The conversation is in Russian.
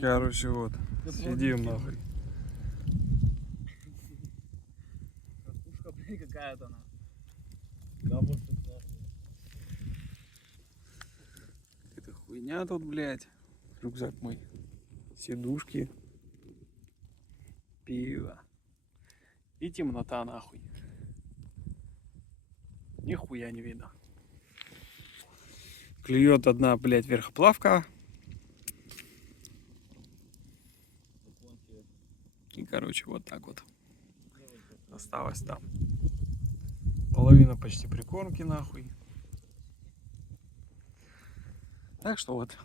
Короче, вот. Сидим нахуй. Пушка, блин, какая-то она. Да, может быть, нахуй. Это хуйня тут, блядь. Рюкзак мой. Сидушки. Пиво. И темнота нахуй. Нихуя не видно. Клюет одна, блядь, верхоплавка. И, короче, вот так вот. Осталось там. Половина почти прикормки нахуй. Так что вот.